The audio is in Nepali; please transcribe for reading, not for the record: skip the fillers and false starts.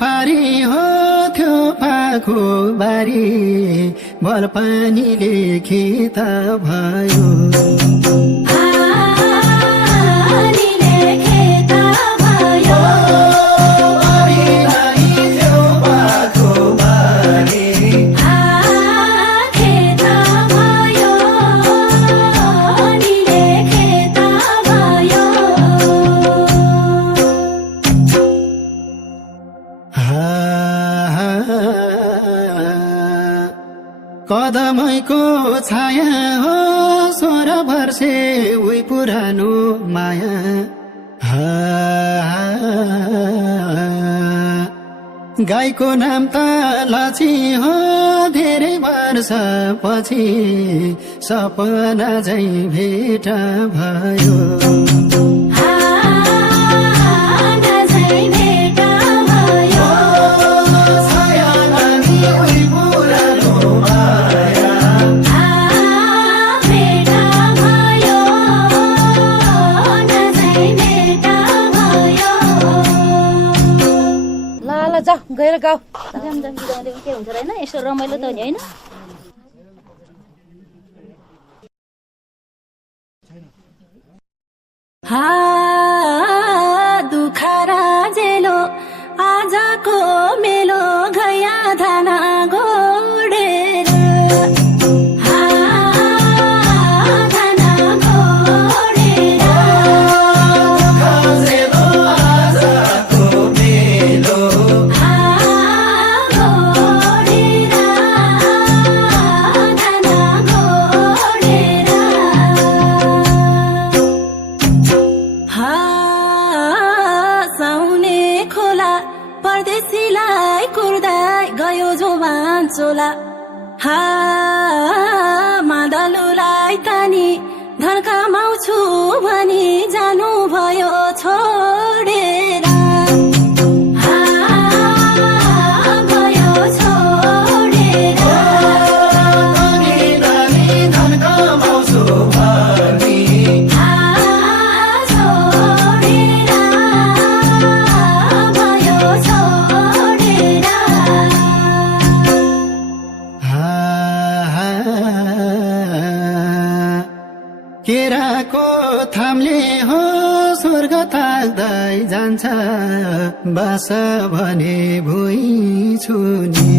पारी हो थियो पाखो बारी बल पानीले खेत भयो कदमैको छाया हो 16 वर्षे उही पुरानो माया गाईको नाम त लची हो धेरै वर्ष पछि सपना झै भेट भयो जा गएर गाऊ जाम जाम गीत के हुन्छ र हैन यसो रमाइलो त हो नि हैन हा दुखरा जेलो आजको मेलो गया धाना गोडेर परदेशीलाई कुर्दै गयो जोवान चोला हा मादलुलाई तानी धन कमाउँछु भनी जानु भयो छोडेर केराको थामले हो स्वर्ग ताक्दै जान्छ बास भने भुइँ छुनी